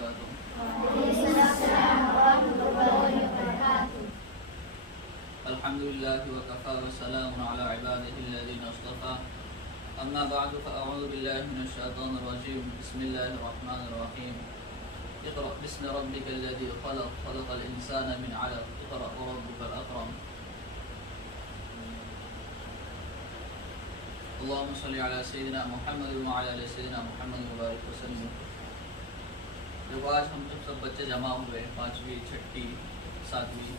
وبرکاتہ. الحمدللہ وکفی وسلام علی عبادہ الذین اصطفی. اما بعد فاعوذ باللہ من الشیطان الرجیم. بسم اللہ الرحمن الرحیم. اقرأ باسم ربک الذی خلق خلق الانسان من علق. اقرأ وربک الاکرم. اللهم صل علی سیدنا محمد وعلی آل سیدنا محمد مبارک وسلم. جب آج ہم سب بچے جمع ہوئے 5ویں 6ٹھی 7ویں،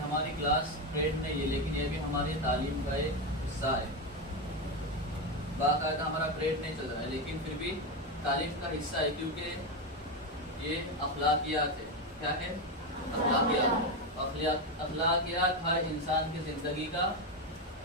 ہماری کلاس گریڈ نہیں ہے لیکن یہ بھی ہماری تعلیم کا ایک حصہ ہے. باقاعدہ ہمارا گریڈ نہیں چل رہا ہے لیکن پھر بھی تعلیم کا حصہ ہے، کیونکہ یہ اخلاقیات ہے. کیا ہے؟ اخلاقیات ہر انسان کی زندگی کا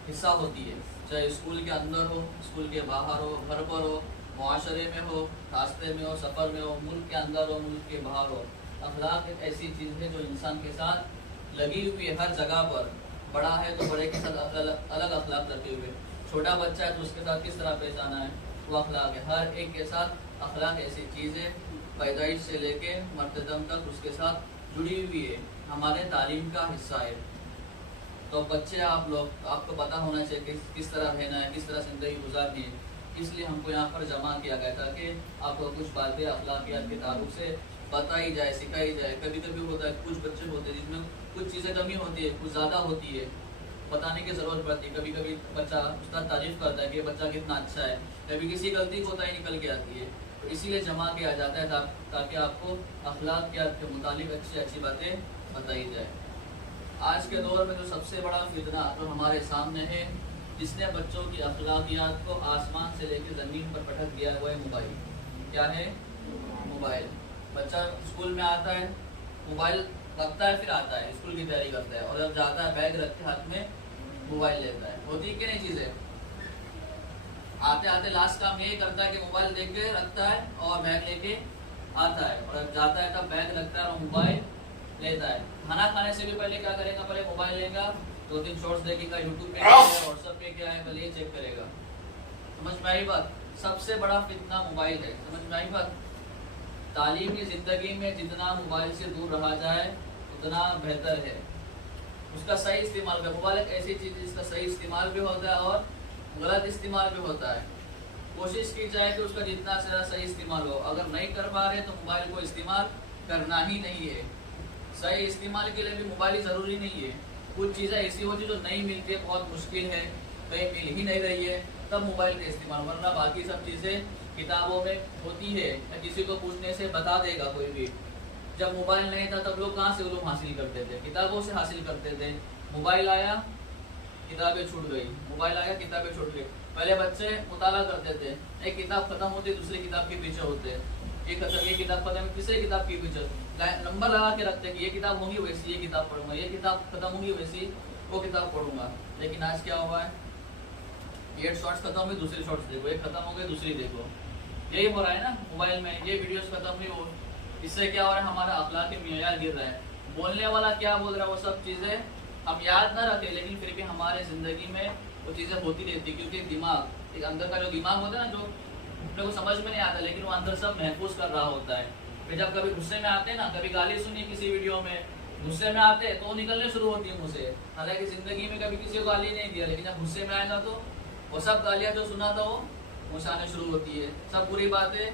حصہ ہوتی ہے، چاہے اسکول کے اندر ہو، اسکول کے باہر ہو، گھر پر ہو، معاشرے میں ہو، راستے میں ہو، سفر میں ہو، ملک کے اندر ہو، ملک کے باہر ہو. اخلاق ایک ایسی چیز ہے جو انسان کے ساتھ لگی ہوئی ہے ہر جگہ پر. بڑا ہے تو بڑے کے ساتھ الگ اخلاق رکھے ہوئے، چھوٹا بچہ ہے تو اس کے ساتھ کس طرح پیش آنا ہے وہ اخلاق ہے. ہر ایک کے ساتھ اخلاق ایسی چیز ہے پیدائش سے لے کے مرتے دم تک اس کے ساتھ جڑی ہوئی ہے، ہمارے تعلیم کا حصہ ہے. تو بچے آپ لوگ، آپ کو پتہ ہونا چاہیے کہ کس طرح رہنا ہے، کس طرح زندگی گزارنی ہے. اس لیے ہم کو یہاں پر جمع کیا گیا تھا کہ آپ کو کچھ باتیں اخلاقیات کے تعلق سے بتائی جائے، سکھائی جائے. کبھی کبھی ہوتا ہے کچھ بچے ہوتے ہیں جس میں کچھ چیزیں کمی ہوتی ہے، کچھ زیادہ ہوتی ہے، بتانے کی ضرورت پڑتی ہے. کبھی کبھی بچہ استاد تعریف کرتا ہے کہ یہ بچہ کتنا اچھا ہے، کبھی کسی غلطی ہوتا ہی نکل کے آتی ہے. تو اسی لیے جمع کیا جاتا ہے تاکہ آپ کو اخلاقیات کے متعلق اچھی باتیں بتائی جائے. آج کے دور میں جو سب سے بڑا فتنہ جو ہمارے سامنے ہے، جس نے بچوں کی اخلاقیات کو آسمان سے لے کے زمین پر پٹک دیا ہے، وہ ہے موبائل. کیا ہے؟ موبائل. بچہ اسکول میں آتا ہے، موبائل رکھتا ہے، پھر آتا ہے اسکول کی تیاری کرتا ہے، اور جب جاتا ہے بیگ رکھ کے ہاتھ میں موبائل لیتا ہے. ہوتی کہ نہیں چیزیں؟ آتے آتے لاسٹ کام یہی کرتا ہے کہ موبائل دیکھ کے رکھتا ہے اور بیگ لے کے آتا ہے، اور جب جاتا ہے تب بیگ رکھتا ہے اور موبائل لیتا ہے. کھانا کھانے سے بھی پہلے کیا کرے گا؟ پہلے موبائل لے گا، 2-3 شارٹس دیکھے گا، یوٹیوب پہ کیا ہے، واٹس ایپ پہ کیا ہے، پہلے یہ چیک کرے گا. سمجھ میں آئی بات؟ سب سے بڑا فتنہ موبائل ہے. سمجھ میں آئی بات؟ تعلیمی زندگی میں جتنا موبائل سے دور رہا جائے اتنا بہتر ہے. اس کا صحیح استعمال کا، موبائل ایک ایسی چیز جس کا صحیح استعمال بھی ہوتا ہے اور غلط استعمال بھی ہوتا ہے. کوشش کی جائے کہ اس کا جتنا سے زیادہ صحیح استعمال ہو. اگر نہیں کر پا رہے تو موبائل کو استعمال کرنا ہی نہیں ہے. صحیح استعمال کے لیے بھی موبائل ہی ضروری نہیں ہے. کچھ چیزیں ایسی ہوتی ہیں جو نہیں ملتی ہے، بہت مشکل ہے، کہیں مل ہی نہیں رہی ہے، تب موبائل کا استعمال. ورنہ باقی سب چیزیں کتابوں میں ہوتی ہے، یا کسی کو پوچھنے سے بتا دے گا کوئی بھی. جب موبائل نہیں تھا تب لوگ کہاں سے علوم حاصل کرتے تھے؟ کتابوں سے حاصل کرتے تھے. موبائل آیا، کتابیں چھوٹ گئی، موبائل آیا، کتابیں چھوٹ گئی. پہلے بچے مطالعہ کرتے تھے، ایک کتاب ختم ہوتی دوسری کتاب کے پیچھے ہوتے، یہ کتاب ختم تیسری کتاب کے پیچھے نمبر لگا کے رکھتے کہ یہ کتاب ہوگی ویسی یہ کتاب پڑھوں گا، یہ کتاب ختم ہوگی ویسی وہ کتاب پڑھوں گا. لیکن آج کیا ہوا ہے؟ 8 شارٹس ختم ہوئی، دوسری شارٹس دیکھو، ایک ختم ہو گئی دوسری دیکھو. یہی ہو رہا ہے نا موبائل میں. یہ ویڈیوز ختم ہوئی، وہ اس سے کیا ہو رہا ہے؟ ہمارا اخلاقی معیار گر رہا ہے. بولنے والا کیا بول رہا ہے وہ سب چیزیں ہم یاد نہ رکھیں، لیکن پھر بھی ہمارے زندگی میں وہ چیزیں ہوتی رہتی، کیونکہ دماغ، ایک اندر کا جو دماغ ہوتا ہے نا، جو اپنے کو سمجھ میں نہیں آتا لیکن وہ اندر سب محفوظ کر رہا ہوتا ہے. پھر جب کبھی غصے میں آتے ہیں نا، کبھی گالی سنی کسی ویڈیو میں، غصے میں آتے تو وہ نکلنے شروع ہوتی ہے منہ سے. حالانکہ زندگی میں کبھی کسی کو گالی نہیں دیا، لیکن جب غصے میں آئے گا تو وہ سب گالیاں جو سنا تھا وہ منہ سے آنے شروع ہوتی ہے. سب بری باتیں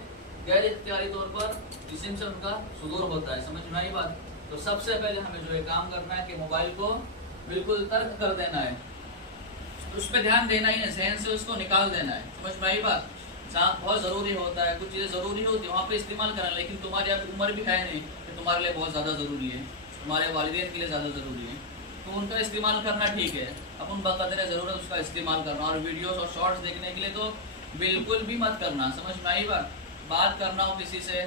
غیر اختیاری طور پر جسم سے ان کا صدور ہوتا ہے. سمجھ میں آئی بات؟ تو سب سے پہلے ہمیں جو ہے کام کرنا ہے کہ موبائل کو بالکل ترک کر دینا ہے، اس پہ دھیان دینا ہی نہیں، ذہن سے اس کو نکال دینا ہے. سمجھ میں آئی بات؟ جہاں بہت ضروری ہوتا ہے، کچھ چیزیں ضروری ہوتی ہیں وہاں پہ استعمال کرنا، لیکن تمہاری اب عمر بھی ہے نہیں کہ تمہارے لیے بہت زیادہ ضروری ہے، تمہارے والدین کے لیے زیادہ ضروری ہے، تو ان کا استعمال کرنا ٹھیک ہے. اپن بقدر ضرورت اس کا استعمال کرنا. اور ویڈیوز اور شارٹس دیکھنے کے لیے تو بالکل بھی مت کرنا. سمجھ میں آئی بات؟ بات کرنا ہو کسی سے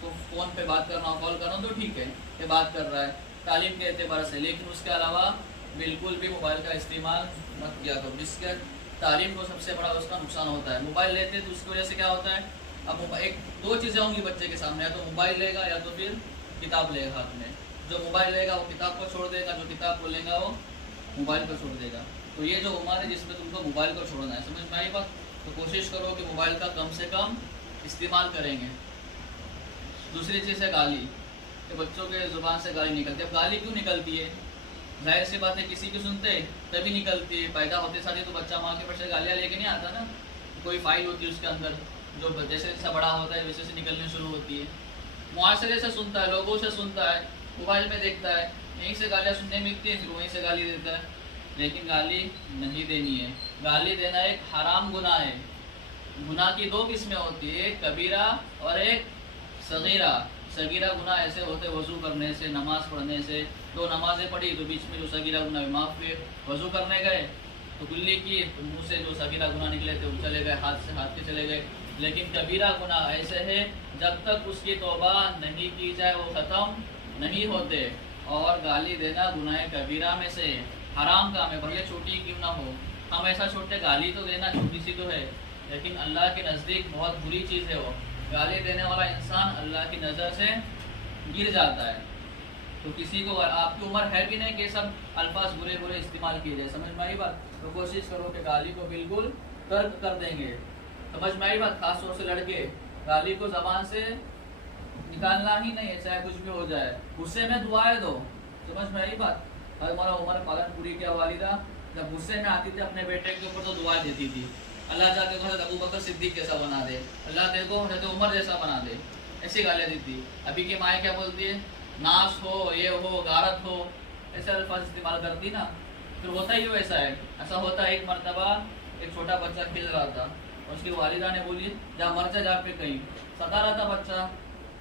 تو فون پہ بات کرنا ہو، کال کرنا ہو تو ٹھیک ہے کہ بات کر رہا ہے تعلیم کے اعتبار سے، لیکن اس کے علاوہ بالکل بھی موبائل کا استعمال مت کیا کرو، جس کے تعلیم کو سب سے بڑا اس کا نقصان ہوتا ہے. موبائل لیتے تو اس کی وجہ سے کیا ہوتا ہے؟ اب ایک دو چیزیں ہوں گی بچے کے سامنے، یا تو موبائل لے گا یا تو پھر کتاب لے گا ہاتھ میں. جو موبائل لے گا وہ کتاب کو چھوڑ دے گا، جو کتاب کو لے گا وہ موبائل کو چھوڑ دے گا. تو یہ جو عمر ہے جس میں تم کو موبائل کو چھوڑنا ہے. سمجھ میں آئی بات؟ تو کوشش کرو کہ موبائل کا کم سے کم استعمال کریں گے. दूसरी चीज़ है गाली, कि बच्चों के ज़ुबान से गाली निकलती है। अब गाली क्यों निकलती है? जाहिर सी बात है किसी की सुनते तभी निकलती है। पैदा होते साथ ही तो बच्चा माँ के पेट से गालियाँ लेके नहीं आता ना, कोई फाइल होती है उसके अंदर, जो जैसे जैसा बड़ा होता है वैसे वैसे निकलनी शुरू होती है। मुआशरे से सुनता है, लोगों से सुनता है, मोबाइल में देखता है, यहीं से गालियाँ सुनने मिलती हैं, फिर वहीं से गाली देता है। लेकिन गाली नहीं देनी है। गाली देना एक हराम गुनाह है। गुनाह की दो किस्में होती है, एक कबीरा और एक सगीरा। सगीरा गुनाह ऐसे होते वज़ू करने से, नमाज पढ़ने से, दो नमाजें पढ़ी तो बीच में जो सगीरा गुनाह माफ़ हुए, वज़ू करने गए तो गुल्ली की तो मुँह से जो सगीरा गुनाह निकले थे वो चले गए, हाथ से हाथ के चले गए। लेकिन कबीरा गुनाह ऐसे है जब तक उसकी तौबा नहीं की जाए वो ख़त्म नहीं होते। और गाली देना गुनाह कबीरा में से हराम काम है, भले छोटी क्यों ना हो। हम ऐसा छोटे गाली तो देना छोटी सी तो है, लेकिन अल्लाह के नज़दीक बहुत बुरी चीज़ है वो। गाली देने वाला इंसान अल्लाह की नज़र से गिर जाता है। तो किसी को, आपकी उम्र है भी नहीं कि सब अल्फाज बुरे बुरे इस्तेमाल किए जाए, समझ में आई बात? तो कोशिश करो कि गाली को बिल्कुल तर्क कर देंगे, समझ में आई बात? खास तौर से लड़के, गाली को ज़बान से निकालना ही नहीं है, चाहे कुछ भी हो जाए। गुस्से में दुआएं दो, समझ में आई बात? हमारा उमर पालनपुरी की वालिदा जब गुस्से में आती थी अपने बेटे के ऊपर तो दुआ देती थी, अल्लाह जाके हज़रत अबू बकर सिद्दीक जैसा बना दे, अल्लाह तेरे को हज़रत उमर जैसा बना दे, ऐसी गालियाँ दी थी। अभी की माएँ क्या बोलती है? नाश हो, ये हो, गारत हो, ऐसे अल्फाज इस्तेमाल करती ना। फिर होता ही वैसा है। ऐसा होता है, एक मरतबा एक छोटा बच्चा खेल रहा था और उसकी वालिदा ने बोली जा मर जा पे कहीं, सता रहा था बच्चा।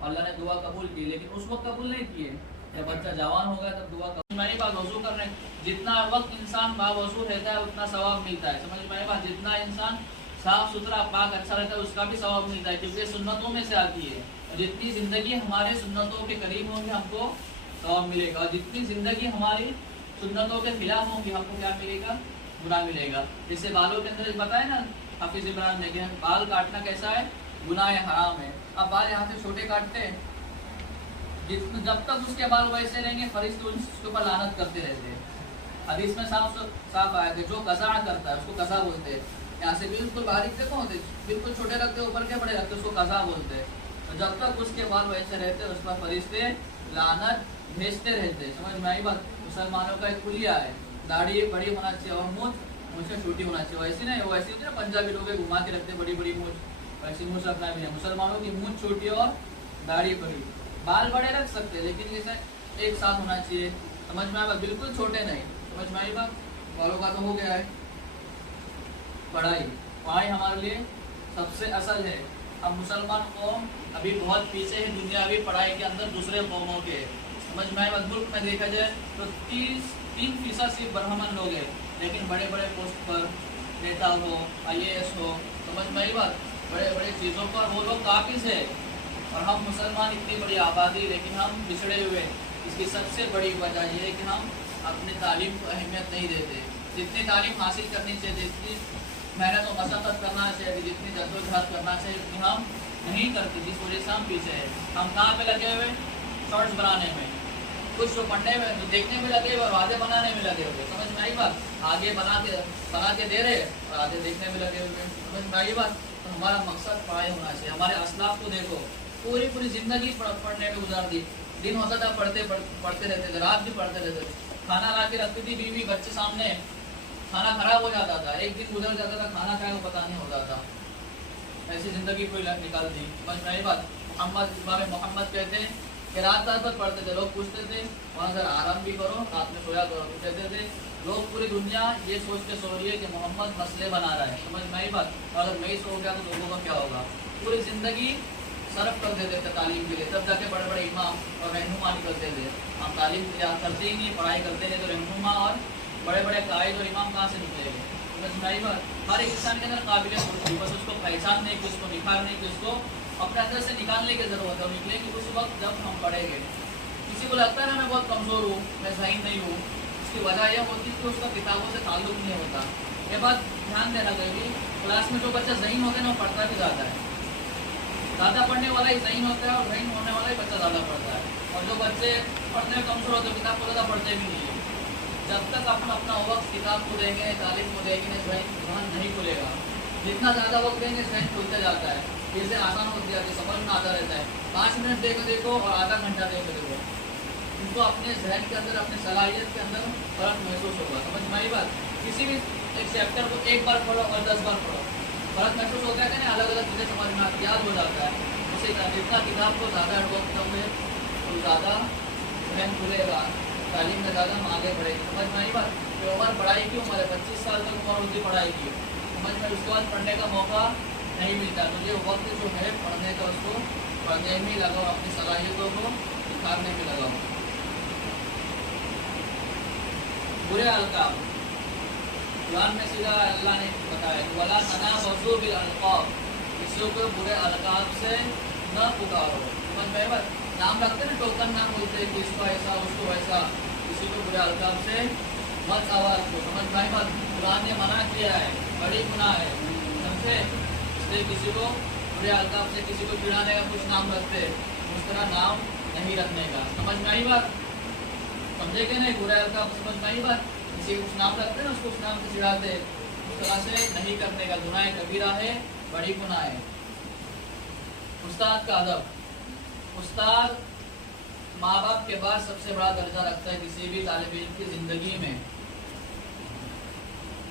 अल्लाह ने दुआ कबूल की, लेकिन उस वक्त कबूल नहीं किए। जब बच्चा जवान हो गया तब दुआ कबूल। मेरी बात, वजू करने जितना वक्त इंसान बावजू रहता है उतना सवाब मिलता है, समझ में आई बात? जितना इंसान साफ सुथरा पाक अच्छा रहता है उसका भी सवाब मिलता है, क्योंकि सुन्नतों में से आती है। और जितनी ज़िंदगी हमारे सुन्नतों के करीब होंगे हमको सवाब मिलेगा, और जितनी ज़िंदगी हमारी सुन्नतों के खिलाफ होंगी हमको क्या मिलेगा? गुनाह मिलेगा। जैसे बालों के अंदर बताया ना हाफिज इमरान ने कि बाल काटना कैसा है? गुनाह है, हराम है। अब बाल यहाँ से छोटे काटते हैं, जब तक उसके बाल वैसे रहेंगे फरिश्ते उसके ऊपर लानत करते रहते हैं। हदीस में साफ आया कि जो कज़ा करता है उसको कज़ा बोलते हैं। यहाँ से बिल्कुल बारीक देखो होते, बिल्कुल छोटे रखते ऊपर के बड़े रखते उसको कज़ा बोलते हैं। तो जब तक उसके बाल वैसे रहते हैं उस पर फरिश्ते लानत भेजते रहते हैं, समझ में आई बात? मुसलमानों का एक कुलिया है, दाढ़ी बड़ी होना चाहिए और मूँछ छोटी होना चाहिए। वैसी नहीं, वैसी ना पंजाबी लोग घुमा के रखते बड़ी बड़ी मूँछ, वैसी मूँछ रखना भी नहीं। मुसलमानों की मूँछ छोटी और दाढ़ी बड़ी। बाल बड़े रख सकते लेकिन जैसे एक साथ होना चाहिए, समझ में आया? बिल्कुल छोटे नहीं, समझ में आई बात? बालों का तो हो गया है। पढ़ाई हमारे लिए सबसे असल है। अब मुसलमान कौम अभी बहुत पीछे है दुनियावी पढ़ाई के अंदर दूसरे कौमों के, समझ में आए? मुल्क में देखा जाए तो 3% सिर्फ ब्राह्मण लोग हैं, लेकिन बड़े बड़े पोस्ट पर नेता हो, IAS हो, समझ में आई बात? बड़े बड़े चीज़ों पर वो लोग काबिज है। और हम मुसलमान इतनी बड़ी आबादी लेकिन हम पिछड़े हुए। इसकी सबसे बड़ी वजह यह है कि हम अपनी तालीम को अहमियत नहीं देते। जितनी तालीम हासिल करनी चाहिए, जितनी मेहनत और मशक्क़त करना चाहिए, जितनी जद्दोजहद करना चाहिए, उतनी हम नहीं करते, जिस वजह से हम पीछे हैं। हम कहाँ पे लगे हुए? शॉर्ट्स बनाने में, कुछ तो पढ़ने में, तो देखने में लगे हुए और आधे बनाने में लगे हुए, समझ में आई बात? आगे बना के दे रहे और आधे देखने में लगे हुए, समझ में आई बात? तो हमारा मकसद पढ़ाई होना चाहिए। हमारे असलाफ को देखो, पूरी ज़िंदगी पढ़ने में गुजार दी। दिन होता था पढ़ते रहते थे, रात भी पढ़ते रहते थे। खाना ला के रखती थी बीवी बच्चे सामने, खाना खराब हो जाता था, एक दिन गुजर जाता था, खाना खाए वो पता नहीं होता था। ऐसी ज़िंदगी कोई निकाल दी, समझ में आई बात? मोहम्मद कहते हैं कि रात भर पढ़ते थे। लोग पूछते थे वहाँ से आराम भी करो, रात में सोया करो। तो कहते थे लोग पूरी दुनिया ये सोच के सो रही है कि मोहम्मद मसले बना रहा है, समझ में आई बात? और अगर मैं ही सो गया तो लोगों का क्या होगा? पूरी ज़िंदगी सर्फ कर देते थे तालीम के लिए, तब जाके बड़े बड़े इमाम और रहनुमा निकलते थे। हम तालीम करते ही नहीं, पढ़ाई करते नहीं, तो रहनुमा और बड़े बड़े कायद और इमाम कहाँ से निकलेंगे? समझ में आई बात? हर एक इंसान के अंदर काबिलियत होती है, बस उसको पहचानने की, उसको निखारने की, उसको अपने अंदर से निकालने की ज़रूरत है। और निकलेगी उस वक्त जब हम पढ़ेंगे। किसी को लगता है ना मैं बहुत कमज़ोर हूँ, मैं ज़हीन नहीं हूँ, उसकी वजह यह होती है कि उसका किताबों से ताल्लुक़ नहीं होता। ये बात ध्यान देना चाहिए। क्लास में जो बच्चा ज़हीन होता है ना वो पढ़ता भी ज़्यादा है, ज़्यादा पढ़ने वाला ही ज़हीन होता है और ज़हीन होने वाला ही बच्चा ज़्यादा पढ़ता है। और जो बच्चे पढ़ने में कमज़ोर होते हैं किताब को ज़्यादा पढ़ते भी नहीं है। जब तक अपन अपना वक्त किताब को देंगे, तालीम को देंगे, ज़हन नहीं खुलेगा। जितना ज़्यादा वक्त देंगे ज़हन खुलता जाता है। चीजें आसान होती जाती है, समझ में आता रहता है। 5 मिनट देखो और आधा घंटा देखो, उनको अपने जहन के अंदर, अपने सलाहियत के अंदर फर्क महसूस होगा। समझ में आई बात? किसी भी एक चैप्टर को एक बार पढ़ो और 10 बार पढ़ो, फर्क महसूस होता है कि नहीं, अलग अलग चीज़ें समझ में आती, याद हो जाता है। उसी तरह जितना किताब को ज़्यादा एडवर्क करोगे तो ज़्यादा जहन खुलेगा, तालीम में ज़्यादा आगे बढ़ेगी। समझ में आई बात? तो उम्र पढ़ाई की उम्र है, 25 साल तक उम्र होती पढ़ाई की, समझ में, उसके बाद पढ़ने का मौका नहीं मिलता। तो ये वक्त जो है पढ़ने का, उसको पढ़ने में लगाओ, अपनी सलाहियतों को निखारने में लगाओ। बुरे अलकाब, कुरान में सीधा अल्लाह ने बताया, वला तनाबज़ू बिल अलक़ाब, किसी को बुरे अलकाब से न पुकारो। समझ में बात? नाम रखते हैं ना, टोकन नाम बोलते हैं कि इसको ऐसा उसको वैसा, किसी को बुरे अलकाब से मत आवाज़ को। समझ में बात? कुरान ने मना किया है, बड़ी गुनाह है, समझे? इसलिए किसी को बुरे अलकाब से किसी को चिढ़ाने का कुछ नाम रखते, उस तरह नाम नहीं रखने का। समझ में आई बात? समझे कि नहीं? बुरे अलकाब समझ में आई बात? किसी को कुछ नाम रखते हैं ना, उसको उस नाम से चिढ़ाते, उस तरह से नहीं करने का, गुनाह कबीरा है, बड़ी गुनाह है। उस्ताद का अदब, उस्ताद माँ बाप के बाद सबसे बड़ा दर्जा रखता है किसी भी तालिब इल्म की ज़िंदगी में।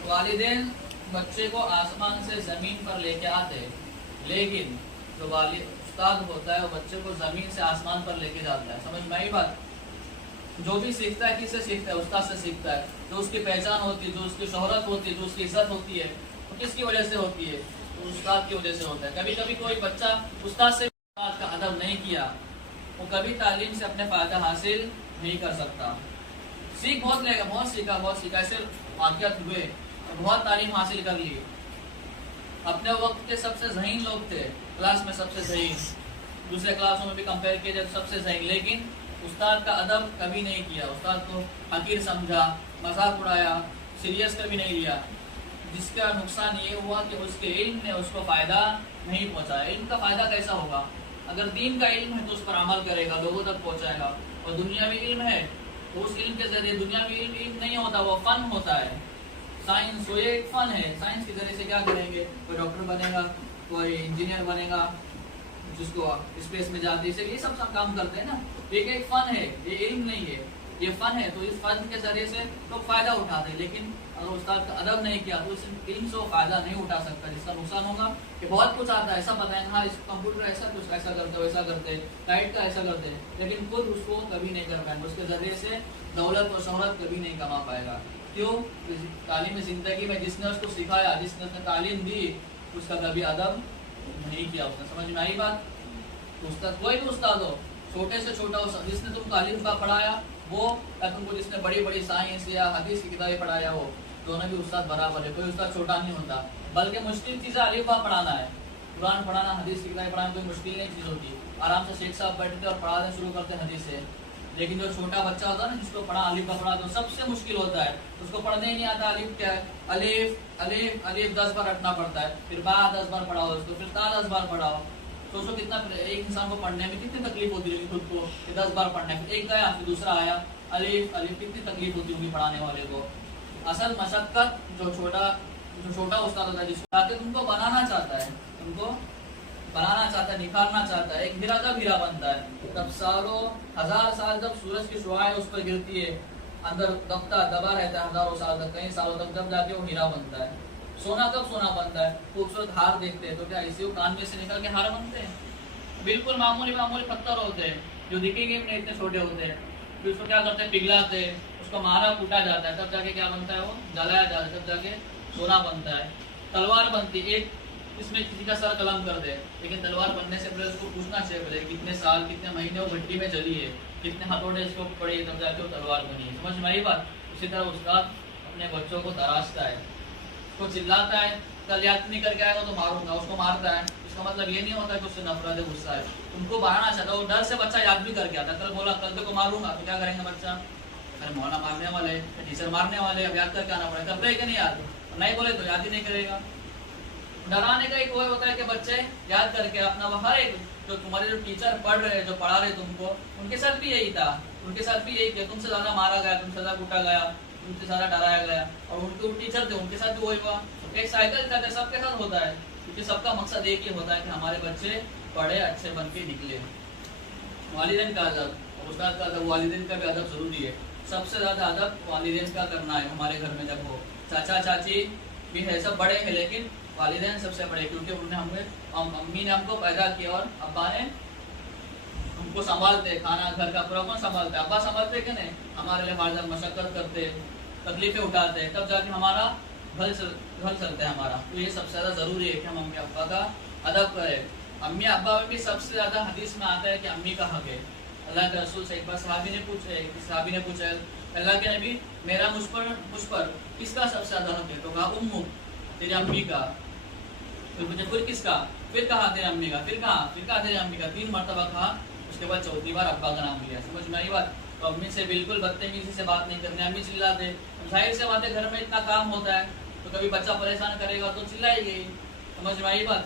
वालिदैन बच्चे को आसमान से ज़मीन पर लेके आते, लेकिन जो उस्ताद होता है वो बच्चे को ज़मीन से आसमान पर लेके जाता है। समझ में आई बात? जो भी सीखता है किससे सीखता है? उस्ताद से सीखता है। जो उसकी पहचान होती है, जो उसकी शोहरत होती है, जो उसकी इज्जत होती है, वो किसकी वजह से होती है? तो उस्ताद की वजह से होता है। कभी कभी कोई बच्चा उस्ताद से उस्ताद का अदब नहीं किया, वो कभी तालीम से अपने फ़ायदा हासिल नहीं कर सकता। सीख बहुत लेगा, बहुत सीखा, ऐसे वाक़ियात हुए, बहुत तालीम हासिल कर ली, अपने वक्त के सबसे ज़हीन लोग थे, क्लास में सबसे ज़हीन, दूसरे क्लासों में भी कंपेयर किया जाए सबसे ज़हीन, लेकिन उस्ताद का अदब कभी नहीं किया, उस्ताद को हकीर समझा, मजाक उड़ाया, सीरियस कभी नहीं लिया, जिसका नुकसान ये हुआ कि उसके इल्म ने उसको फ़ायदा नहीं पहुँचाया। इल्म का फ़ायदा कैसा होगा? अगर दीन का इल्म है तो उस पर अमल करेगा, लोगों तक पहुँचाएगा, और दुनियावी इल्म है तो उस इल्म के ज़रिए, दुनियावी इल्म नहीं होता, वो फ़न होता है, साइंस, वो एक फ़न है, साइंस के ज़रिए से क्या करेंगे? कोई डॉक्टर बनेगा, कोई इंजीनियर बनेगा, जिसको स्पेस में जाते हैं, ये सब काम करते हैं ना, एक फ़न है, ये इल्म नहीं है, ये फ़न है। तो इस फ़न के ज़रिए से लोग फ़ायदा उठाते हैं, लेकिन अगर उस्ताद का अदब नहीं किया तो इस इल्म से वो फ़ायदा नहीं उठा सकता, जिसका नुकसान होगा कि बहुत कुछ आता है, ऐसा पता है, हाँ इस कंप्यूटर ऐसा कुछ ऐसा करते, वैसा करते, लाइट का ऐसा करते, लेकिन खुद उसको कभी नहीं कर पाएंगे, उसके ज़रिए से दौलत और शोहरत कभी नहीं कमा पाएगा। क्यों? तालीम ज़िंदगी में जिसने उसको सिखाया, जिसने उसने तालीम दी, उसका कभी अदब नहीं किया उसने। समझ में आई बात? उस्ताद, कोई भी उस्ताद हो, छोटे से छोटा हो, जिसने तुम तालीम का पढ़ाया वो, या तुमको जिसने बड़ी बड़ी साइंस या हदीस की किताबें पढ़ाया हो, दोनों भी उस्ताद बराबर है, कोई उस्ताद छोटा नहीं होता। बल्कि मुश्किल चीज़ अलीफ बा पढ़ाना है, कुरान पढ़ाना, हदीस की किताबें पढ़ाना कोई मुश्किल नहीं चीज़ होती। आराम से शेख साहब बैठते और पढ़ाना शुरू करते हैं हदीस से। लेकिन जो छोटा बच्चा होता है ना, जिसको पढ़ा अलीफ बा पढ़ा, तो सबसे मुश्किल होता है, उसको पढ़ने ही नहीं आता अलीफ क्या है, अलीफ अलीफ अलीफ 10 बार रटना पड़ता है, फिर बा 10 बार पढ़ाओ उसको, फिर ता 10 बार पढ़ाओ। सोचो कितना एक इंसान को पढ़ने में कितनी तकलीफ होती है खुद को, 10 बार पढ़ना है, फिर एक गया फिर दूसरा आया, अलीफ अलीफ, कितनी तकलीफ होती होगी पढ़ाने वाले को। असल मशक्कत जो छोटा उस्ताद होता है, जिसको ताकि तुमको बनाना चाहता है, तुमको बनाना चाहता है, निखारना चाहता है, एक हीरा जब हीरा बनता है, तब सालों हजार साल जब सूरज की शुआएं उस पर गिरती है, अंदर दबा रहता है हजारों साल तक, कई सालों तक, जब जाके वो हीरा बनता है। सोना कब सोना बनता है? खूबसूरत हार देखते हैं तो क्या इसी कान में से निकल के हार बनते हैं? बिल्कुल मामूली पत्थर होते हैं जो दिखेंगे भी नहीं, इतने छोटे होते हैं, फिर उसको क्या करते हैं? पिघलाते हैं, उसको मारा कूटा जाता है, तब जाके क्या बनता है? वो जलाया जाता है, तब जाके सोना बनता है। तलवार बनती है, एक इसमें किसी का सर कलम कर दे, लेकिन तलवार बनने से पहले उसको पूछना चाहिए पहले कितने साल, कितने महीने वो भट्टी में जली है, कितने हथौड़े इसको पड़े, तब जाके वो तलवार बनी है। समझ में आई बात? उसी तरह उसका अपने बच्चों को तराशता है, उसको चिल्लाता है, कल याद नहीं करके आएगा तो मारूंगा, उसको मारता है। इसका मतलब ये नहीं होता कि उससे नफरत है, गुस्सा है, उनको बढ़ाना चाहता है। वो डर से बच्चा याद भी करके आता है, कल बोला कल को मारूंगा तो क्या करेंगे बच्चा? अरे मौलाना मारने वाले, टीचर मारने वाले, अब याद करके आना पड़ेगा, करते है कि नहीं याद? नहीं बोले तो याद ही नहीं करेगा। डराने का एक वो होता है कि बच्चे याद करके अपना, वो हर एक जो तुम्हारे जो टीचर पढ़ रहे, जो पढ़ा रहे तुमको, उनके साथ भी यही था, उनके साथ भी यही किया, तुमसे ज्यादा मारा गया, तुमसे ज्यादा कूटा गया, तुमसे ज्यादा डराया गया, और उनके टीचर थे उनके साथ भी वही हुआ। एक साइकिल था, सबके साथ होता है, کہ سب کا مقصد ایک ہی ہوتا ہے کہ ہمارے بچے پڑھے اچھے بن کے نکلے. والدین کا ادب، استاد کا ادب، والدین کا بھی ادب ضروری ہے. سب سے زیادہ ادب والدین کا کرنا ہے ہمارے گھر میں. جب ہو چاچا چاچی بھی ہے، سب بڑے ہیں، لیکن والدین سب سے بڑے، کیونکہ انہوں نے امی نے ہم کو پیدا کیا اور ابا نے ہم کو سنبھالتے. کھانا گھر کا پورا کون سنبھالتے؟ ابا سنبھالتے کہ نہیں؟ ہمارے لیے ہر مشقت کرتے، تکلیفیں اٹھاتے، تب جا کے ہمارا گھر چلتا ہے ہمارا. تو یہ سب سے زیادہ ضروری ہے کہ ہم امی ابا کا ادب کریں. امی ابا میں بھی سب سے زیادہ حدیث میں آتا ہے کہ امی کا حق ہے. اللہ کے رسول سے ایک بار صحابی نے پوچھا اللہ کے نبی میرا مجھ پر کس کا سب سے زیادہ حق ہے؟ تو کہا امو، تیری امی کا. پھر کس کا؟ پھر کہا تیرے امی کا. پھر کہا تیرے امی کا. 3 مرتبہ کہا. اس کے بعد چوتھی بار ابا کا نام لیا. سمجھ میں آئی بات؟ تو امی سے بالکل بدتمیزی سے بات نہیں کرنی. امی چلاتے، ظاہر سے بات ہے گھر میں اتنا کام ہوتا ہے تو کبھی بچہ پریشان کرے گا تو چلائے گی. سمجھ میں آئی بات؟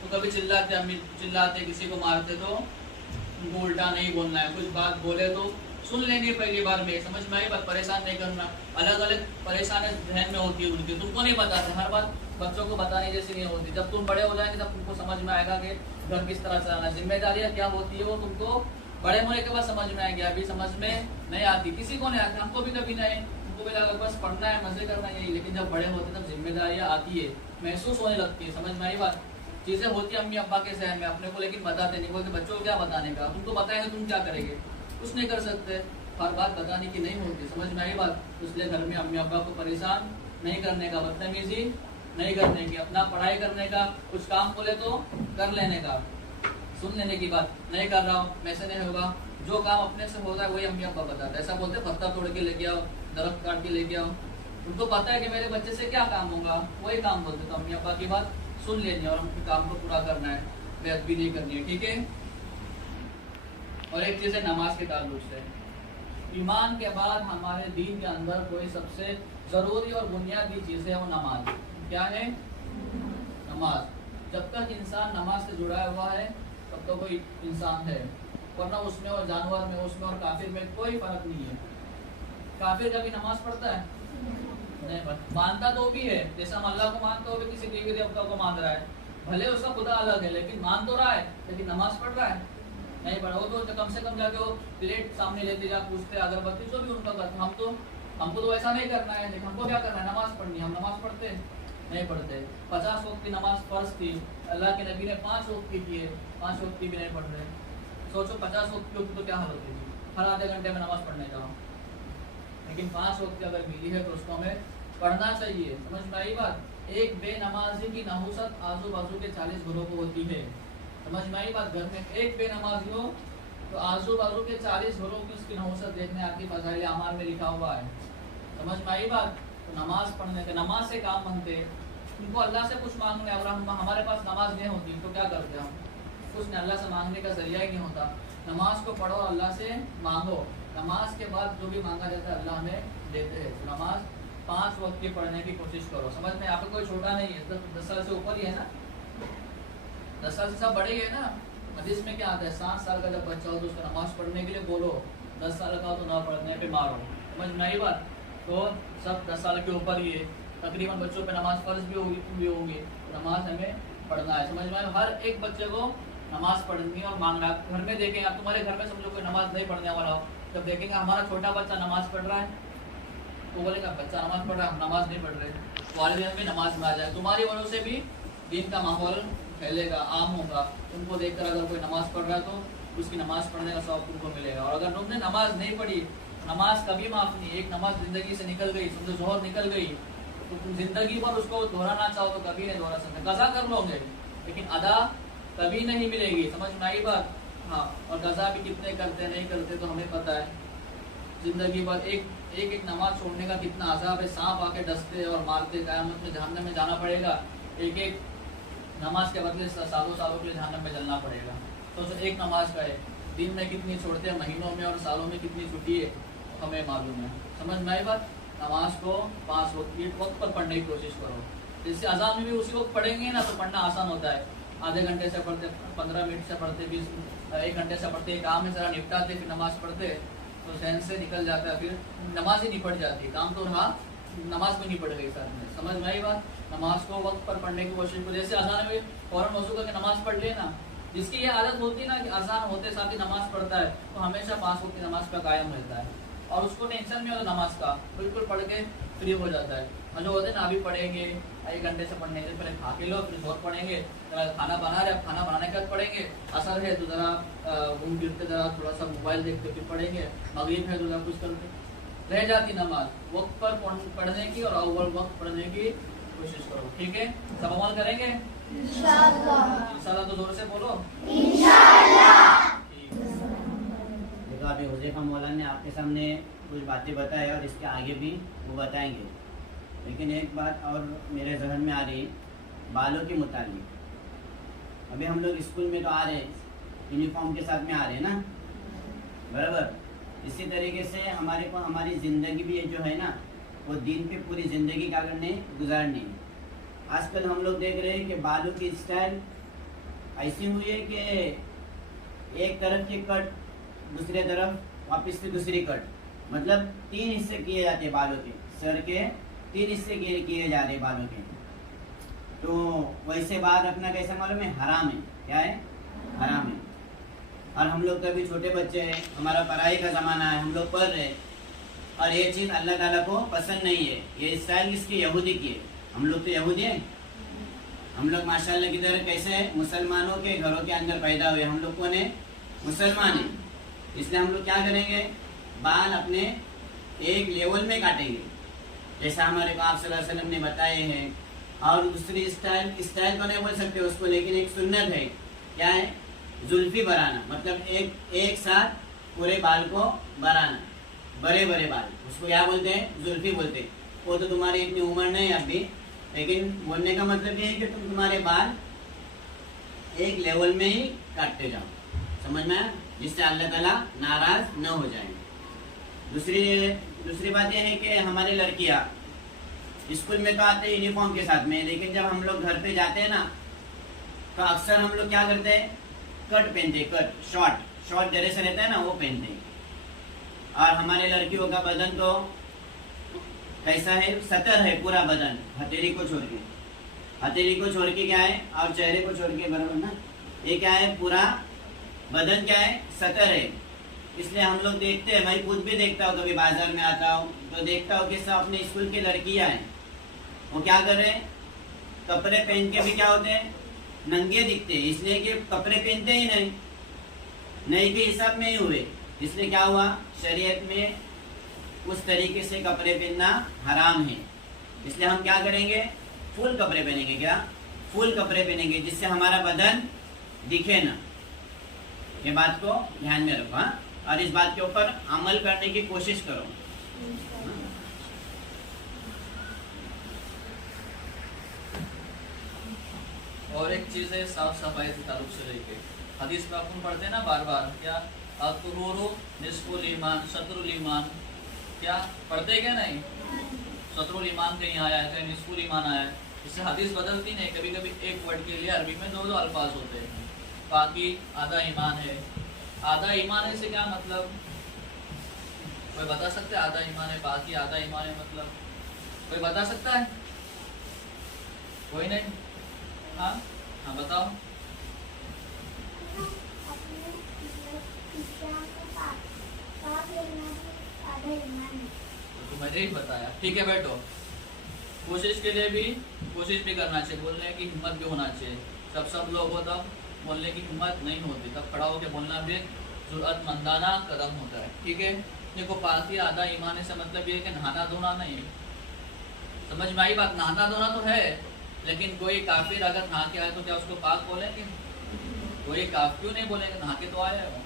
تو کبھی چلاتے، امی چلاتے، کسی کو مارتے تو ان کو الٹا نہیں بولنا ہے. کچھ بات بولے تو سن لیں گے پہلی بار میں. سمجھ میں آئی بات؟ پریشان نہیں کرنا. الگ الگ پریشانی ذہن میں ہوتی ہے ان کی، تم کو نہیں بتاتے. ہر بات بچوں کو بتانے جیسی نہیں ہوتی. جب تم بڑے ہو جائیں گے تب تم کو سمجھ میں آئے گا کہ گھر کس طرح چلانا، ذمہ داریاں کیا ہوتی ہے، وہ تم کو بڑے ہونے کے بعد سمجھ میں آئے گی. ابھی سمجھ میں نہیں آتی. کسی کو نہیں آتی، ہم کو بھی کبھی نہیں. ہم کو بھی لگا بس پڑھنا ہے، مزے کرنا ہے یہی. لیکن جب بڑے ہوتے تب ذمہ داریاں آتی ہے، محسوس ہونے لگتی ہے. سمجھ میں آئی بات؟ چیزیں ہوتی ہیں امی ابا کے ذہن میں اپنے کو، لیکن بتاتے نہیں. بولتے بچوں کو کیا بتانے کا، تم کو بتائیں گے تم کیا کریں گے؟ کچھ نہیں کر سکتے. ہر بات بتانے کی نہیں ہوتی. سمجھ میں آئی بات؟ اس لیے گھر میں امی ابا کو پریشان نہیں کرنے کا، بدتمیزی نہیں کرنے کی، اپنا پڑھائی کرنے کا. کچھ کام بولے تو کر لینے کا، سن لینے کی بات. نہیں کر رہا ہوں میں سے نہیں ہوگا، جو کام اپنے سے ہوتا ہے وہی امی ابا بتاتے. ایسا بولتے پتہ توڑ کے لے کے آؤ، درخت کاٹ کے لے کے آؤ. ان کو پتا ہے کہ میرے بچے سے کیا کام ہوگا، وہی کام بولتے. تو امی ابا کی بات سن لینی اور ہم کے کام کو پورا کرنا ہے، بے ادبی نہیں کرنی ہے. ٹھیک ہے. اور ایک چیز ہے نماز کے تعلق سے. ایمان کے بعد ہمارے دین کے اندر کوئی سب سے ضروری اور بنیادی چیز ہے وہ نماز. کیا ہے؟ نماز. جب تک انسان نماز سے جڑا ہوا ہے تب تو کوئی انسان ہے، ورنہ اس میں اور جانور میں، اس میں اور کافر میں کوئی فرق نہیں ہے. کافر کبھی نماز پڑھتا ہے؟ نہیں پڑھتا. مانتا تو بھی ہے، جیسے ہم اللہ کو مانتے ہوئے کسی دیوی دیوتا کو مان رہا ہے، بھلے اس کا خدا الگ ہے لیکن مان تو رہا ہے. لیکن نماز پڑھ رہا ہے؟ نہیں پڑھا. وہ تو کم سے کم جا کے وہ پلیٹ سامنے لیتے جا پوچھتے اگربتی جو بھی ان کا کرتے. ہم کو تو ایسا نہیں کرنا ہے. لیکن ہم کو کیا کرنا ہے؟ نماز پڑھنی ہے. ہم نماز پڑھتے نہیں پڑھتے. 50 وقت کی نماز فرض تھی، اللہ کے نبی نے 5 وقت کی ہے، 5 وقت کی بھی نہیں پڑھ رہے. سوچو 50 وقت کی ہوتی تو کیا حال ہوتی تھی؟ ہر آدھے گھنٹے میں نماز پڑھنے جاؤ. لیکن 5 وقت کی اگر ملی ہے تو اس کو ہمیں پڑھنا چاہیے. سمجھ میں آئی بات؟ ایک بے نمازی کی نحوست آزو بازو کے 40 گھروں کو ہوتی ہے. سمجھ میں آئی بات؟ گھر میں ایک بے نمازی ہو تو آزو بازو کے 40 گھروں کی اس کی نحوست دیکھنے آپ کی فضائل اعمال میں لکھا ہوا ہے. سمجھ میں آئی بات؟ تو نماز پڑھنے کے، نماز سے کام بنتے. ان کو اللہ سے کچھ مانگنا ہے اور ہمارے پاس نماز نہیں ہوتی تو کیا کرتے ہم؟ کچھ نہیں، اللہ سے مانگنے کا ذریعہ ہی نہیں ہوتا. نماز کو پڑھو، اللہ سے مانگو. نماز کے بعد جو بھی مانگا جاتا ہے اللہ ہمیں دیتے ہیں. نماز 5 وقت کی پڑھنے کی کوشش کرو. سمجھ میں؟ آپ کو کوئی چھوٹا نہیں ہے، 10 سال سے اوپر ہی ہے نا، 10 سال سے سب بڑے ہی ہے نا. حدیث میں کیا آتا ہے؟ 7 سال کا جب بچہ ہو تو اس کو نماز پڑھنے کے لیے بولو، 10 سال کا ہو تو نہ پڑھنے پہ مارو. سمجھ میں آئی بات؟ تو سب 10 سال کے اوپر ہی ہے. تقریباً بچوں پہ نماز فرض بھی ہوں گی. نماز ہمیں پڑھنا ہے. سمجھ میں؟ ہر ایک بچے کو نماز پڑھنی اور مانگنا. گھر میں دیکھیں آپ، تمہارے گھر میں سمجھو کوئی نماز نہیں پڑھنے والا ہو، جب دیکھیں گے ہمارا چھوٹا بچہ نماز پڑھ رہا ہے تو بولے گا بچہ نماز پڑھ رہا ہے، ہم نماز نہیں پڑھ رہے. والدین بھی نماز میں آ جائے. تمہاری وجہ سے بھی دین کا ماحول پھیلے گا، عام ہوگا. تم کو دیکھ کر اگر کوئی نماز پڑھ رہا ہے تو اس کی نماز پڑھنے کا ثواب تم کو ملے گا. اور اگر تم نے نماز نہیں پڑھی، نماز کبھی معاف نہیں. ایک نماز زندگی سے نکل گئی، سمجھو ظہر نکل گئی تو تم زندگی پر اس کو دہرانا چاہو تو کبھی نہیں دہرا سکتے. قضا کر لو گے لیکن ادا کبھی نہیں ملے گی. سمجھ میں آئی بات؟ ہاں. اور قضا بھی کتنے کرتے نہیں کرتے تو ہمیں پتہ ہے. زندگی بھر ایک نماز چھوڑنے کا کتنا عذاب ہے. سانپ آ کے ڈستے اور مارتے، قیامت میں جہنم میں جانا پڑے گا. ایک نماز کے بدلے سالوں کے لیے جہنم میں جلنا پڑے گا. تو ایک نماز کا ہے. دن میں کتنی چھوڑتے ہیں، مہینوں میں اور سالوں میں کتنی چھٹی ہے ہمیں معلوم ہے. سمجھ میں آئی بات؟ نماز کو 5 وقت پر پڑھنے کی کوشش کرو. جس سے اذان میں بھی اسی وقت پڑھیں گے نا تو پڑھنا آسان ہوتا ہے. آدھے گھنٹے سے پڑھتے، 15 منٹ سے پڑھتے، 1 گھنٹے سے پڑھتے، کام میں ذرا نپٹاتے پھر نماز پڑھتے تو ذہن سے نکل جاتا ہے، پھر نماز ہی نپٹ جاتی ہے. کام تو رہا नमाज भी नहीं पढ़ गई साथ में। समझ में आई बात? नमाज को वक्त पर पढ़ने की कोशिश करो। जैसे अजान में फौरन वजू करके नमाज पढ़ लेना, जिसकी ये आदत होती है ना कि अजान होते साथ ही नमाज पढ़ता है, तो हमेशा 5 वक्त की नमाज का कायम रहता है और उसको टेंशन नहीं होता नमाज का, बिल्कुल पढ़ के फ्री हो जाता है। और जो होते हैं ना अभी पढ़ेंगे 1 घंटे से पढ़ने के पहले खा के लो, फिर और पढ़ेंगे, खाना बना रहे, खाना बनाने के बाद पढ़ेंगे, असर है तो जरा घूम फिर के जरा थोड़ा सा मोबाइल देखते फिर पढ़ेंगे, मगरिब है तो जरा कुछ करते, रह जाती नमाज। वक्त पर पढ़ने की और अव्वल वक्त पढ़ने की कोशिश करो, ठीक है? सब अमल करेंगे इंशाल्लाह। तो जोर से बोलो इंशाल्लाह। देखो अभी हुज़ैफा मौलाना ने आपके सामने कुछ बातें बताई और इसके आगे भी वो बताएंगे, लेकिन एक बात और मेरे जहन में आ रही बालों के मुतालिक। अभी हम लोग स्कूल में तो आ रहे हैं, यूनिफॉर्म के साथ में आ रहे हैं ना, बराबर। इसी तरीके से हमारे को हमारी ज़िंदगी भी जो है ना वो दीन पे पूरी ज़िंदगी क्या करनी, गुजारनी। आजकल हम लोग देख रहे हैं कि बालों की स्टाइल ऐसी हुई है कि एक तरफ की कट, दूसरे तरफ वापस से दूसरी कट, मतलब 3 हिस्से किए जाते हैं बालों के, सर के 3 हिस्से किए जा रहे हैं बालों के। तो वैसे बाल रखना कैसा मालूम है? हराम है। क्या है? हराम है। और हम लोग तो अभी छोटे बच्चे हैं, हमारा पढ़ाई का ज़माना है, हम लोग पढ़ रहे हैं और ये चीज़ अल्लाह ताला को पसंद नहीं है। ये स्टाइल किसकी? यहूदी की है। हम लोग तो यहूदी हैं। हम लोग माशाल्लाह की तरह कैसे मुसलमानों के घरों के अंदर पैदा हुए, हम लोग कौन है? मुसलमान हैं। इसलिए हम लोग क्या करेंगे? बाल अपने एक लेवल में काटेंगे जैसा हमारे को आप सल्लल्लाहु अलैहि वसल्लम ने बताए हैं। और दूसरी स्टाइल तो नहीं बोल सकते उसको, लेकिन एक सुन्नत है। क्या है? जुल्फी बढ़ाना, मतलब एक साथ पूरे बाल को बढ़ाना, बड़े बड़े बाल, उसको क्या बोलते हैं? जुल्फी बोलते हैं। वो तो तुम्हारी इतनी उम्र नहीं है अभी, लेकिन बोलने का मतलब ये है कि तुम तुम्हारे बाल एक लेवल में ही काटते जाओ, समझ में आया? जिससे अल्लाह ताला नाराज न हो जाए। दूसरी बात यह है कि हमारी लड़कियां स्कूल में तो आते हैं यूनिफॉर्म के साथ में, लेकिन जब हम लोग घर पे जाते हैं ना तो अक्सर हम लोग क्या करते हैं? कट पहनते हैं, कट शॉर्ट जरे से रहता है ना, वो पहनते हैं। और हमारे लड़कियों का बदन तो कैसा है? सतर है पूरा बदन, हथेली को छोड़ के। हथेली को छोड़ के क्या है? और चेहरे को छोड़ के, बराबर ना? ये क्या है? पूरा बदन क्या है? सतर है। इसलिए हम लोग देखते हैं, मैं खुद भी देखता हूँ, कभी बाजार में आता हूँ तो देखता हूँ कि सब अपने स्कूल की लड़कियां हैं, वो क्या कर रहे हैं? कपड़े पहन के भी क्या होते हैं? नंगे दिखते हैं, इसलिए कि कपड़े पहनते ही नहीं के हिसाब में ही हुए। इसलिए क्या हुआ? शरीयत में उस तरीके से कपड़े पहनना हराम है। इसलिए हम क्या करेंगे? फुल कपड़े पहनेंगे। क्या? फुल कपड़े पहनेंगे, जिससे हमारा बदन दिखे ना। ये बात को ध्यान में रखो, हाँ? और इस बात के ऊपर अमल करने की कोशिश करो। और एक चीज़ है साफ सफाई के ताल्लुक से लेके, हदीस में अपन पढ़ते हैं ना बार बार, क्या? अतुरूरु निस्फुल ईमान, शत्रुल ईमान, क्या पढ़ते क्या? नहीं, शत्रुल ईमान कहीं आया है, कहीं निस्फुल ईमान आया है। इससे हदीस बदलती नहीं, कभी कभी एक वर्ड के लिए अरबी में 2 अल्फाज होते हैं। बाकी आधा ईमान है, आधा ईमान है से क्या मतलब? कोई बता सकता है? आधा ईमान है, बाकी आधा ईमान है मतलब कोई बता सकता है? कोई नहीं? हाँ हाँ बताओ। तो मैंने ही बताया, ठीक है बैठो। कोशिश के लिए भी कोशिश भी करना चाहिए, बोलने की हिम्मत भी होना चाहिए। सब लोग हो तब बोलने की हिम्मत नहीं होती, तब खड़ा होकर बोलना भी जुर्अतमंदाना कदम होता है, ठीक है? देखो पाकी आधा ईमान से मतलब ये है कि नहाना धोना नहीं। समझ में आई बात? नहाना धोना तो है, लेकिन कोई काफिर अगर नहा के आए तो क्या उसको पाक बोलेंगे? कोई काफ क्यों नहीं बोलेंगे? नहा के तो आया है,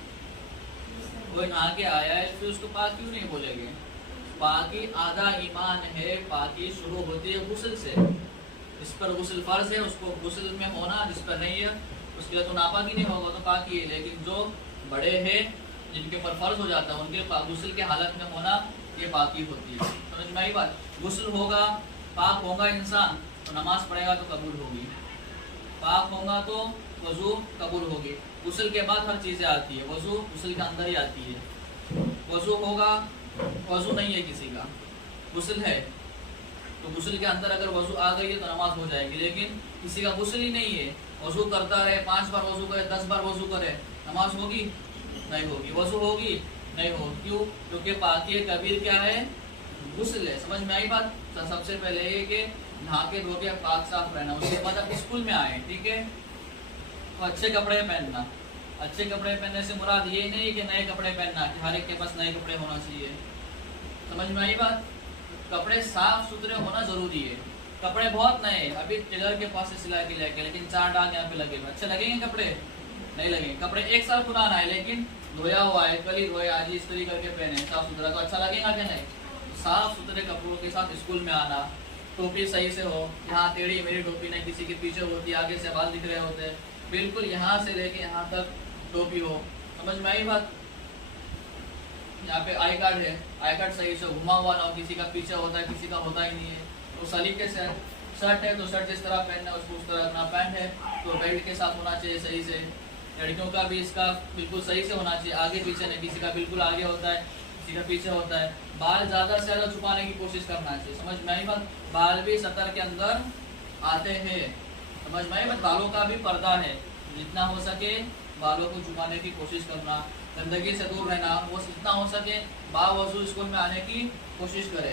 कोई नहा के आया है फिर उसको पाक क्यों नहीं बोलेंगे? पाकी आधा ईमान है। पाकी शुरू होती है गुस्ल से, जिस पर गुस्ल फर्ज है उसको गुस्ल में होना, जिस पर नहीं है उसके लिए तो नापाकी नहीं होगा, तो पाकी है। लेकिन जो बड़े हैं जिनके ऊपर फर्ज हो जाता है उनके गुस्ल के हालत में होना ये पाकी होती है। समझ में आई बात? गुस्ल होगा, पाक होगा इंसान तो नमाज पढ़ेगा तो कबूल होगी, पाक होगा तो वजू कबूल होगी। गुस्ल के बाद हर चीज़ें आती है, वजू गुस्ल के अंदर ही आती है। वजू होगा, वजू नहीं है किसी का, गुस्ल है, تو غسل کے اندر اگر وضو آ گئی ہے تو نماز ہو جائے گی. لیکن کسی کا غسل ہی نہیں ہے, وضو کرتا رہے, 5 بار وضو کرے, 10 بار وضو کرے, نماز ہوگی نہیں ہوگی, وضو ہوگی نہیں ہوگی. کیوں؟ کیونکہ پاکی کبیر کیا ہے؟ غسل ہے. سمجھ میں آئی بات؟ سب سے پہلے یہ کہ نہا کے دھو کے پاک صاف رہنا. اس کے بعد آپ اسکول میں آئے, ٹھیک ہے, تو اچھے کپڑے پہننا. اچھے کپڑے پہننے سے مراد یہ نہیں کہ نئے کپڑے پہننا, کہ ہر ایک کے پاس نئے کپڑے ہونا چاہیے. سمجھ میں آئی بات؟ کپڑے صاف ستھرے ہونا ضروری ہے. کپڑے بہت نئے ابھی ٹیلر کے پاس سے سلا کے لے کے, لیکن 4 داغ یہاں پہ لگے ہوئے, اچھے لگیں گے کپڑے؟ نہیں لگیں گے. کپڑے 1 سال پرانا ہے لیکن دھویا ہوا ہے, کل ہی دھویا, آج اس طریقے کر کے پہنے صاف ستھرا, تو اچھا لگے گا کہ نہیں؟ صاف ستھرے کپڑوں کے ساتھ اسکول میں آنا. ٹوپی صحیح سے ہو, یہاں ٹیڑھی میری ٹوپی نہیں, کسی کے پیچھے ہوتی, آگے سے بال دکھ رہے ہوتے, بالکل یہاں سے لے کے یہاں تک ٹوپی ہو. سمجھ میں آئی بات؟ یہاں پہ آئی کارڈ ہے, آئی کارڈ صحیح سے گھما ہوا نہ ہو, کسی کا پیچھے ہوتا ہے, کسی کا ہوتا ہی نہیں ہے. تو سلیقے سے شرٹ ہے تو شرٹ جس طرح پہننا ہے اس کو اس طرح رکھنا. پینٹ ہے تو بیلٹ کے ساتھ ہونا چاہیے صحیح سے. لڑکیوں کا بھی اس کا بالکل صحیح سے ہونا چاہیے, آگے پیچھے نہیں, کسی کا بالکل آگے ہوتا ہے, کسی کا پیچھے ہوتا ہے. بال زیادہ سے زیادہ چھپانے کی کوشش کرنا چاہیے. سمجھ میں آئی بات؟ بال بھی سطر کے اندر آتے ہیں. سمجھ میں آئی بات؟ بالوں کا بھی پردہ ہے, جتنا ہو سکے بالوں کو چھپانے کی کوشش کرنا, گندگی سے دور رہنا, وہ جتنا ہو سکے باوضو اسکول میں آنے کی کوشش کرے.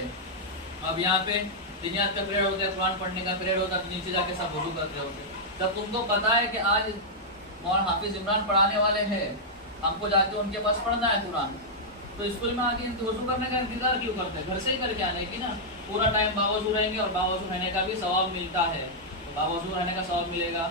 اب یہاں پہ دنیات کا پیریڈ ہوتا ہے, قرآن پڑھنے کا پیریڈ ہوتا ہے, تو نیچے جا کے سب وضو کرتے ہوتے. جب تم کو پتا ہے کہ آج مولانا حافظ عمران پڑھانے والے ہیں, ہم کو جا کے ان کے پاس پڑھنا ہے قرآن, تو اسکول میں آ کے وضو کرنے کا انتظار کیوں کرتے ہیں؟ گھر سے ہی کر کے آنے کی نا. پورا ٹائم باوضو رہیں گے اور باوضو رہنے کا بھی ثواب ملتا ہے, باوضو رہنے کا ثواب ملے گا.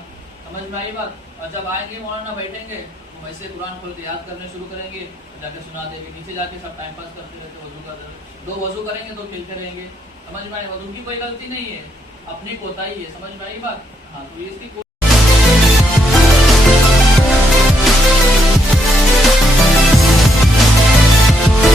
سمجھ میں آئی بات؟ اور جب آئیں گے مولانا بیٹھیں گے, ہم ایسے قرآن کھول کے یاد کرنے شروع کریں گے, جا کے سنا دیں گے, نیچے جا کے سب ٹائم پاس کرتے رہتے, وضو کر رہے, 2 وضو کریں گے 2 کھیلتے رہیں گے. سمجھ میں آئی؟ وضو کی کوئی غلطی نہیں ہے, اپنی کوتاہی ہے. سمجھ میں آئی بات؟ ہاں, تو اس کی